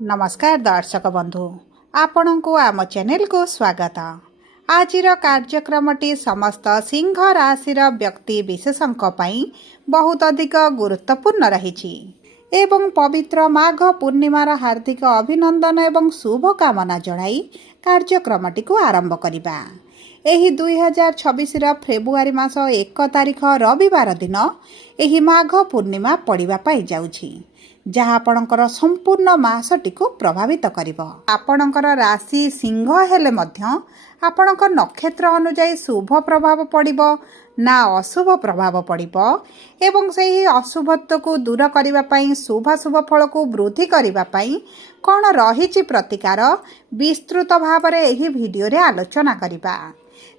नमस्कार दर्शक बंधु आपण को आम चैनल को स्वागत। आजिर कार्यक्रमटी समस्त सिंह राशि व्यक्ति विशेषों बहुत अधिक गुरुत्वपूर्ण रही एवं पवित्र माघ पूर्णिमार हार्दिक अभिनंदन एवं शुभ कामना जणाई कार्यक्रमटी को आरंभ करिबा। एही 2026 फेब्रुआरी मास 1 तारिख रविवार दिन एही माघ पूर्णिमा पड़िबा पाई जाउछि, जहाँ आपणकर संपूर्ण मासटी को प्रभावित करिब। आपणकर राशि सिंह हेले मध्य आपणकर नक्षत्र अनुଯାୟୀ शुभ प्रभाव पड़िब ना अशुभ प्रभाव पड़िब एवं सही अशुभत्व को दूर करने पाई शुभाशुभ फल को वृद्धि करने पाई कौन रही प्रतिकार विस्तृत भाव में यही वीडियो रे आलोचना करिबा।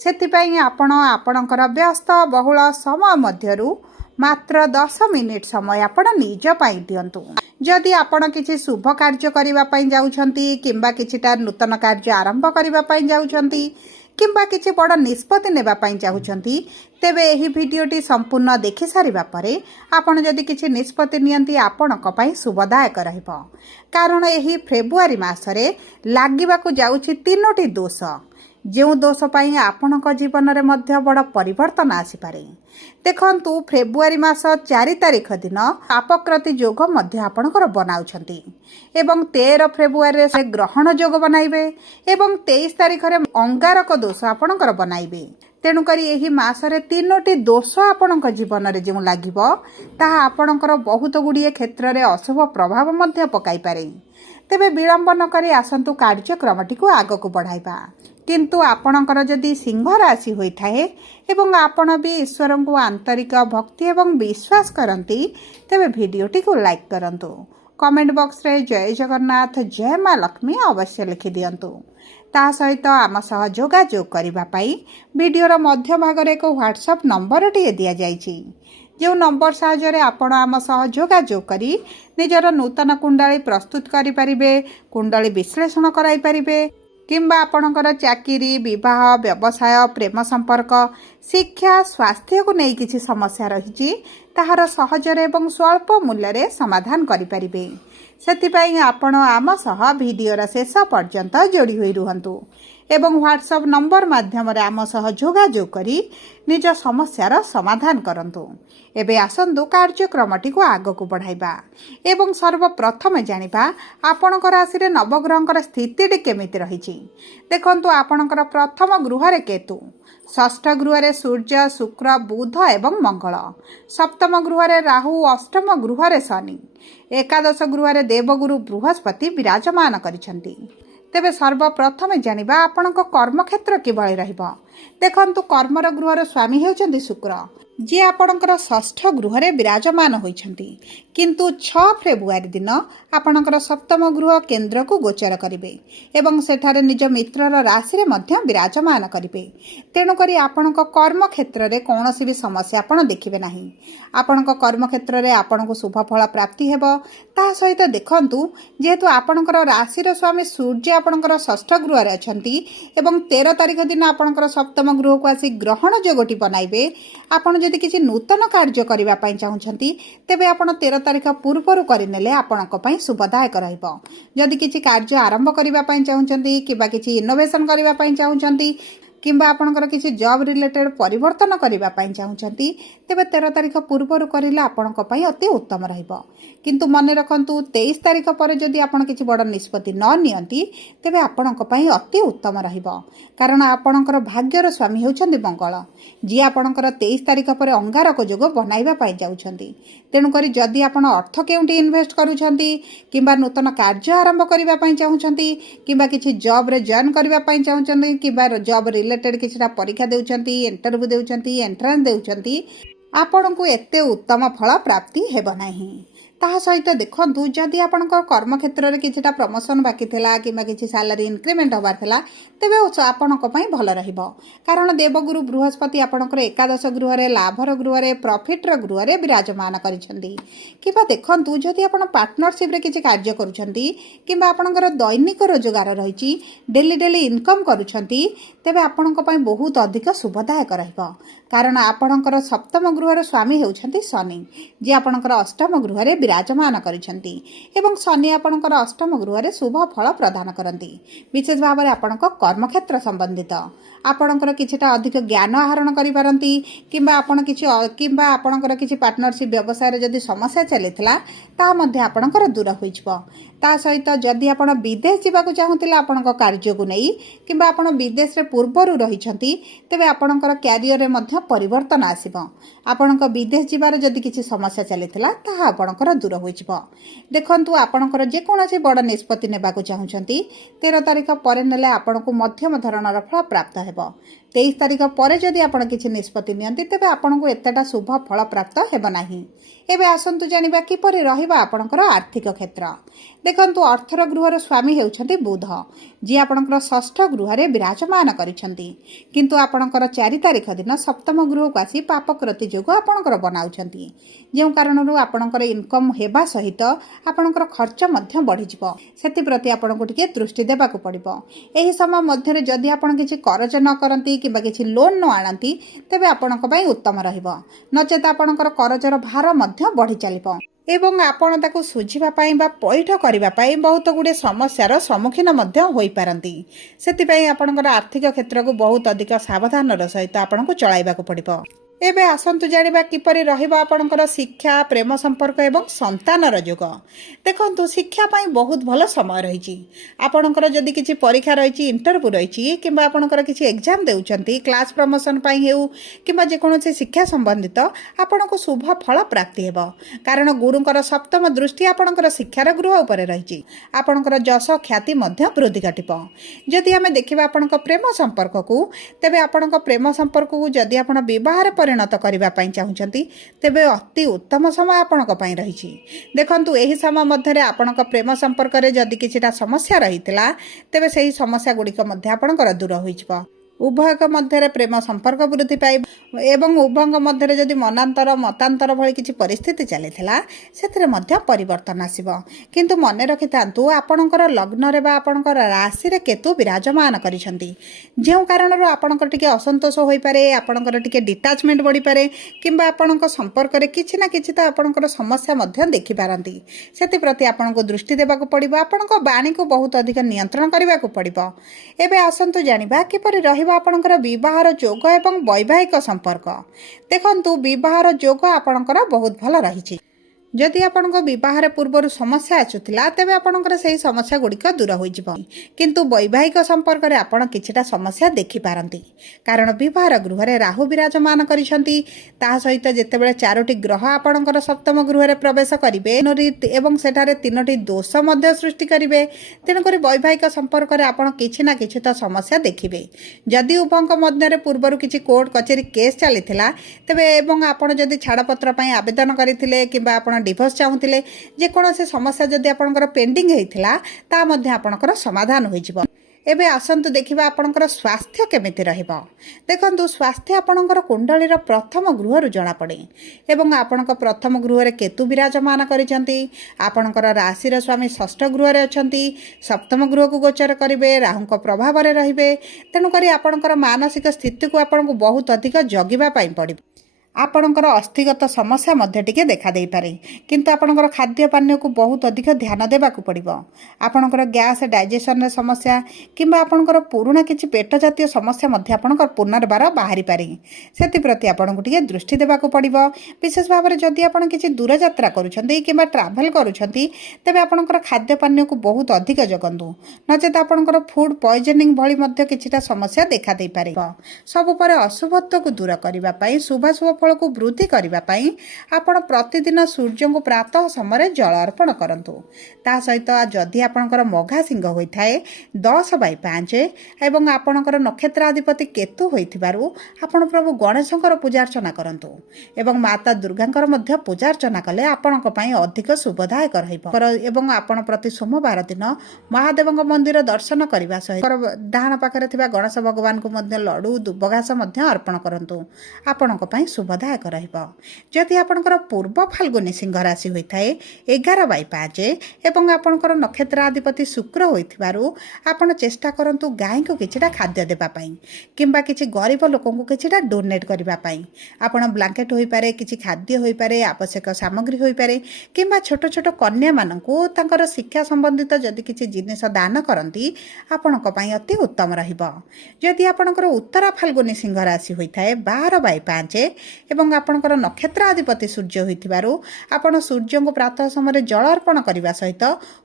सेतिपाई आपण आपणकर व्यस्त बहुल समय मध्यरु मात्र 10 मिनिट समय आपण निज पाई दियंतु। जदि आपण किछि शुभ कार्य करिबा पाई जाउछंती किंबा किछिटा नूतन कार्य आरंभ करिबा पाई जाउछंती किंबा किछि बड़ निष्पत्ति नेबा पाई चाहुछंती, तेबे एही वीडियोटी संपूर्ण देखि सारिबा परे आपण जदि किछि निष्पत्ति नियंती आपणक पाई शुभदायक रहइबो। कारण एही फेब्रुआरी मासरे लागिबाकू जाउछि 3टी दोष, जो दोष पाई आपणक जीवन रे मध्य बड़ परिवर्तन आसीपारे। देखंतु फेब्रुआरी मास 4 तारिख दिन अपकृति योग मध्य आपणकर बनाउछंती एवं 13 फेब्रुआरी से ग्रहण योग बनाइबे एवं 23 तारिख रे अंगारक दोष आपणकर बनाइबे। तेणुकरी एही मासरे 3टी दोष आपणक जीवन रे जो लागिबो ताहा आपणकर बहुत गुड़िए क्षेत्र रे अशुभ प्रभाव मध्य पकाई पारे। तेबे विलंब न करी आसंतु कार्यक्रमटी को आगक बढ़ाइबा। किंतु आपणकर जदि सिंह राशि होइथाए एवं आपण भी ईश्वर को आंतरिक भक्ति एवं विश्वास करती, तेबे वीडियोटी को लाइक करंतु। कमेंट बॉक्स रे जय जगन्नाथ जय माँ लक्ष्मी अवश्य लिखि दियंतु। ता सहित आम सह जोगाजोग करिबा पाई वीडियोर मध्य भाग रे एक व्हाट्सएप नंबर टिए दिया जाइछि, जो नंबर साहाय्य आपण आम सह जोगाजोग करी निजर नूतन कुंडली प्रस्तुत करि परिबे, कुंडली विश्लेषण कराई परिबे किंबा आपणकर चाकरी विवाह व्यवसाय प्रेम संपर्क शिक्षा स्वास्थ्य को नहीं किसी समस्या रही ताहार सहजरे एवं स्वल्प मूल्य रे समाधान करि परिबे। सेतिपाई आपण आम सह वीडियोर शेष पर्यंत जोड़ी होई रुहंतु एवं व्हाट्सएप नंबर माध्यम रे आम सह जोगाजोग करी निज समस्यार समाधान करंतु। एबे आसंतु कार्यक्रमटी को आगक बढ़ाइबा एवं सर्वप्रथम जानिबा आपणकर राशि रे नवग्रहंकर स्थिति केमिति रहिछि। देखंतु आपणकर प्रथम गृह रे केतु, षष्ठ गृह रे सूर्य शुक्र बुध एवं मंगल, सप्तम गृह रे राहु, अष्टम गृह रे शनि, एकादश गृह रे देवगुरु बृहस्पति विराजमान करिसंती। तेबे सर्वप्रथम जानिबा आपणक कर्मक्षेत्र किभଳି रहिबो। देखंतु कर्मर गृहर स्वामी हेउचंती शुक्र, जी आपणकर षष्ठ गृह रे विराजमान होइछंती, किंतु 6 फेब्रुआरी दिन आपणकर सप्तम गृह केंद्र को गोचर करिवे एवं सेठारे निज मित्रर राशि रे मध्य विराजमान करिवे। तेणु करी आपणक कर्म क्षेत्र रे कोनोसी भी समस्या आपण देखिबे नाही। आपणक कर्म क्षेत्र रे आपणको शुभ फल प्राप्ति हेबो। ता सहित देखंतु जेहेतु आपणकर राशि रे स्वामी सूर्य आपणकर षष्ठ गृह रे अछंती एवं 13 तारिख दिन आपणकर सप्तम गृह को आसी ग्रहण जोगटी बनाइबे। आपण जदि किछि नूतन कार्य करिबा पई चाहुछंती, तेबे आपण 13 तारिख पूर्वरु करिनेले आपणक पई शुभदायक रहिबो। जदि किछि कार्य आरंभ करिबा पई चाहुछंती किबा किछि इनोवेशन करिबा पई चाहुछंती किंबा आपणकर किछि जॉब रिलेटेड परिवर्तन करिबा पई चाहुछंती, तेबे 13 तारिख पूर्वरु करिले आपणक पई अति उत्तम रहिबो। किंतु मने रखंतु 23 तारिख पर जदि आपण किछि बड़ निष्पत्ति न नियंती, तेबे आपणक पई अति उत्तम रहिबो। कारण आपणकर भाग्यर स्वामी हेउछंती मंगल, जी आपणकर 23 तारिख पर अंगारक योग बनाइबा पई जाउछंती। तेणु करी जदि आपण अर्थ केउंटी इन्वेस्ट करूछंती किंबा नूतन कार्य आरंभ करिबा पई चाहुछंती किंबा किछि जॉब रे जॉइन करिबा पई चाहुछंती किंबा जॉब रिलेटेड किछिटा परीक्षा देउछंती, इंटरव्यू देउछंती, एंट्रांस देउछंती, आपणको एते उत्तम फल प्राप्ति हेबो नाही। ताहा सहित देखंतु जदि आपणकर कर्म क्षेत्र रे किछिटा प्रमोशन बाकी थिला किंबा किछि सैलरी इंक्रीमेंट होबार थिला, तेबे आपणक पई भल रहिबो। कारण देवगुरु बृहस्पति आपणकर एकादश गृह रे लाभर गृह रे प्रॉफिटर गृह रे विराजमान करिसंती। किबा देखंतु जदि आपण पार्टनरशिप रे किछि कार्य करूछंती किंबा आपणकर दैनिक रोजगार रहिछि, डेली इनकम करूछंती, तेबे आपणक पई बहुत अधिक शुभदायक रहिबो। कारण आपणकर सप्तम गृह रे स्वामी हेउछंती शनि, जे आपणकर अष्टम गृह रे विराजमान करिसेंती एवं शनि आपणकर अष्टम गृह शुभ फल प्रदान करती। विशेष भाव में आपण कर्मक्षेत्र संबंधित आपणकर किछिटा अधिक ज्ञान आहरण करिपारंती किंबा आपण किंबा आपणकर किछि पार्टनरशिप व्यवसाय जदि समस्या चलीथिला ता मध्ये आपणकर दूर होइछबो। ता सहित जदि आपण विदेश जाबाकू चाहुतिला आपणक कार्य को नहीं किंबा आपण विदेश रे पूर्वरु रहिछंती तेबे आपणकर कैरियर रे मध्ये परिवर्तन आसीबो। आपणक विदेश जिबार जदि किछि समस्या चलीथिला ताहा आपणकर दूर होइछबो। देखंतु आपणकर जे कोनोसी बड़ निष्पत्ति नेबाकू चाहुछंती 13 तारिख परे नेले आपणकू मध्यम धरणर फल प्राप्त हेबो। 23 तारिख पर जदि आपण किछि निष्पत्ति नियंती तेबे आपणकू एतेटा शुभ फल प्राप्त हेबो नाही। एबे आसंतु जानिबा किपरि रहिबा आपणकर आर्थिक क्षेत्र। देखंतु अर्थर गृहर स्वामी हेउछंती बुध जी आपणकर षष्ठ गृह रे विराजमान करिसंती किंतु आपणकर 4 तारिख दिन सप्तम गृह को आसी पापकृति जोग आपणकर बनाउछंती जे कारणरू आपणकर इनकम हेबा सहित आपणकर खर्च मध्य बढ़ी जिवो। सेति प्रति आपणको टिके दृष्टि देबाकू पड़िबो। एही समय मध्य रे जदि आपण किछि करज न करंती किबा किछि लोन न आनंती तेबे आपणक पई उत्तम रहिबो। नचेत आपणकर करजर भार मध्य बढ़ी चलिबो एवं आपण ताकू सुझिबा पई बा पैठ करिबा पई बहुत गुडे समस्यार सम्मुखीन मध्य होई पारंती। सेति पई आपणकर आर्थिक क्षेत्र को बहुत अधिक सावधानर सहित आपणको चलाइबाकू पड़िबो। एबे आसंतु जानिबा किपरि रहिबा आपणकर शिक्षा प्रेम संपर्क एवं संतानर जोग। देखंतु शिक्षा पई बहुत भल समय रहिछि। आपणकर जदि किछि परीक्षा रहिछि इंटरव्यू रहिछि किंबा आपणकर किछि एग्जाम देउछंती क्लास प्रमोशन पई हेउ किंबा जे कोनोसी शिक्षा संबंधित आपणको शुभ फल प्राप्ति हेबो। कारण गुरुंकर सप्तम दृष्टि आपणकर शिक्षार गृह उपरे रहिछि। आपणकर जश ख्याति मध्य वृद्धि घटिबो। जदि हमें देखिबा आपणक प्रेम संपर्क को तेबे आपणक प्रेम संपर्क को जदि आपण विवाह परिणत करबा पई चाहुचंती तेबे अति उत्तम समय आपणक पई रहिछि। देखंतु एही समय मध्य रे आपणक प्रेम संपर्क रे जदि किछिटा समस्या रहितला तेबे सेही समस्या गुडी को मध्य आपणकर दूर होइछबो। उभयक मध्य प्रेम संपर्क वृद्धि पाइब एवं उभयक मध्य जदि मनांतर मतांतर भली किछि परिस्थिति चलीथिला सेथिरे मध्य परिवर्तन आसीबो। किंतु मने रखिथांतु आपणकर लग्न रे बा आपणकर राशि रे केतु विराजमान करिसंती जेउ कारणरो आपणकर टिके असंतोष होई पारे आपणकर टिके डिटाचमेंट बढ़ी पारे किंबा आपणक संपर्क रे किछि ना किछि त आपणकर समस्या मध्य देखि पारंती। सेति प्रति आपणको दृष्टि देबाकू पड़िबो। आपणको वाणी को बहुत अधिक नियंत्रण करबाकू पड़िबो। एबे आसंतु जानिबा किपरि रहिबा आपणकर विवाहर जोग एवं वैवाहिक संपर्क। देखंतु विवाहर जोग आपणकर बहुत भल रहिछि। जदि आपणको विवाह पूर्व समस्या आछुथिला तेबे आपणकर सेही समस्या गुडिक दूर होई जिवो। किंतु वैवाहिक संपर्क रे आपण किछिटा समस्या देखि पारंती कारण विवाह गृह रे राहु विराजमान करिसंती। ता सहित जेतेबेले 4टी ग्रह आपणकर सप्तम गृह रे प्रवेश करिवे एवं सेठारे 3टी दोष मध्य सृष्टि करिवे। तेणु करी वैवाहिक संपर्क रे आपण किछि ना किछि त समस्या देखिबे। जदि उभयक मध्य रे पूर्वरु किछि कोर्ट कचेरी केस चलीथिला तेबे एवं आपण जदि छाड़पत्र पई आवेदन करिथिले किंबा आपण डिवोर्स चाहुथिले जे कोनोसी समस्या जदि आपणकर पेंडिंग हेइथिला ता मध्ये आपणकर समाधान होई जिवो। एबे आसंतु देखिबा आपणकर स्वास्थ्य केमिति रहिबो। देखंतु स्वास्थ्य आपणकर कुंडलीर प्रथम गृह जना पड़े एवं आपणक प्रथम गृह रे केतु विराजमान करिसंती। आपणकर राशि स्वामी षष्ठ गृह रे अछंती सप्तम गृह को गोचर करिवे राहुंक प्रभाव रे रहिबे। तेणु करी आपणकर मानसिक स्थिति को आपणको बहुत अधिक जगिबा पई पड़िबो। आपणकर अस्थिगत समस्या मध्य टिके देखा दे पारे किंतु आपणकर खाद्य पानीय को बहुत अधिक ध्यान देबाकू पड़िबो। आपणकर गैस डाइजेशन समस्या किंबा आपणकर पुराना किछि पेट जातीय समस्या मध्य आपणकर पुनर्बार बाहरी पारे सेति प्रति आपणको टिके दृष्टि देबाकू पड़िबो। विशेष भाव में जदि आपण किछि दूर यात्रा करूछंती किंबा ट्रैवल करूछंती तेबे आपणकर खाद्य पानीय को बहुत अधिक जगंतु नचेत आपणकर फूड पॉइजनिंग भली मध्य किछिटा समस्या देखा दे पारे। सब पर अशुभत्व को दूर करबा पई शुभ फल को वृद्धि करने आपण प्रतिदिन सूर्य को प्रातः समय जल अर्पण करंतु। ता सहित जदि आपणकर मघा सिंह होता है 10/5 एवं आपणकर नक्षत्राधिपति केतु होइथिबारु आपण प्रभु गणेशंकर पूजार्चना करंतु एवं माता दुर्गांकर मध्य पूजार्चना कले आपणक पई अधिक शुभदायक रहिबो। एवं आपण प्रति सोमवार दिन महादेवंक मंदिर दर्शन करने सहित डाहाण पाखरे थिबा गणेश भगवान को मध्य लड्डू दुबघास मध्य अर्पण करंतु आपणक पई शुभ शुभदायक रहिबो। जदि आपणकर पूर्व फाल्गुनी सिंह राशि होइथाए 11/5 एवं आपणकर नक्षत्राधिपति शुक्र होइथिबारु आपण चेष्टा करंतु गाय को किछिटा खाद्य देबा पई किंबा किछि गरीब लोकंकु किछिटा डोनेट करबा पई। आपण ब्लैंकेट होई पारे, किछि खाद्य होई पारे, आवश्यक सामग्री होई पारे किंबा छोट छोट कन्या मानंकु तांकर शिक्षा संबंधित जदि किछि जिनिस दान करंती आपणक पई अति उत्तम रहिबो। जदि आपणकर उत्तरा फाल्गुनी सिंह राशि होइथाए 12/5 एवं आपणकर नक्षत्राधिपति सूर्य होइथिबारु आपण सूर्य को प्रातः समय जल अर्पण करने सहित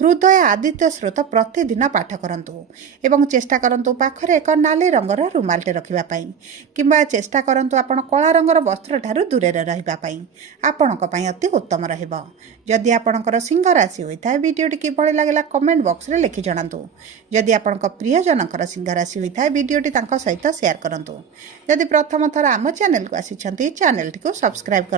हृदय आदित्य स्रोत प्रतिदिन पाठ करंतु एवं चेष्टा करंतु पाखरे एक नाली रंगर रुमालटे रखिबा किंबा चेष्टा करंतु आपण कला रंगर वस्त्र ठारू दूरे रहिबा पई आपणक पई अति उत्तम रहिबो। जदि आपणकर सिंह राशि होइथाए वीडियोटी किभଳି लागला कमेंट बॉक्स रे लिखि जणांतु। जदि आपणक प्रियजनकर सिंह राशि होइथाए वीडियोटी तांको सहित शेयर करंतु। जदि प्रथम थर आम चैनल को आसिछंती चैनल टी को सब्सक्राइब कर